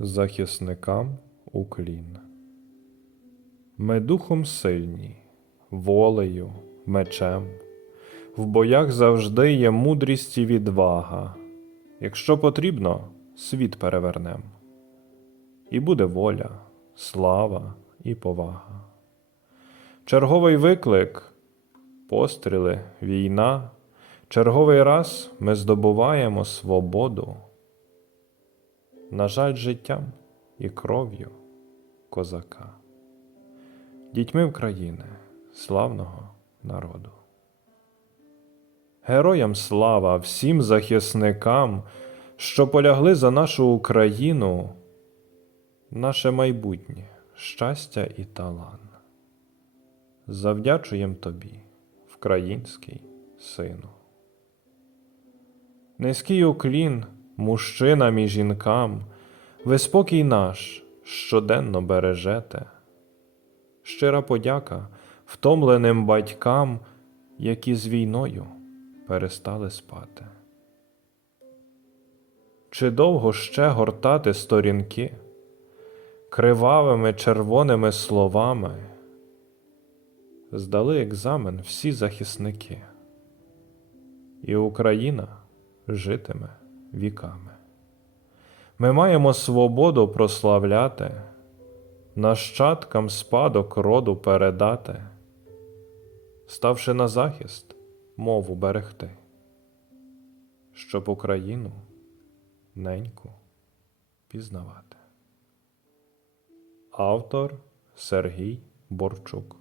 захисникам уклін. Ми духом сильні, волею, мечем. В боях завжди є мудрість і відвага. Якщо потрібно, світ перевернем. І буде воля, слава і повага. Черговий виклик, постріли, війна. Черговий раз ми здобуваємо свободу. На жаль, життям і кров'ю козака. Дітьми України, славного народу. Героям слава всім захисникам, що полягли за нашу Україну, наше майбутнє, щастя і талант. Завдячуєм тобі, вкраїнський сину. Низький уклін мужчинам і жінкам, ви спокій наш щоденно бережете. Щира подяка втомленим батькам, які з війною перестали спати. Чи довго ще гортати сторінки кривавими червоними словами? Здали екзамен всі захисники, і Україна житиме віками. Ми маємо свободу прославляти, нащадкам спадок роду передати, ставши на захист, мову берегти, щоб Україну неньку пізнавати. Автор Сергій Борчук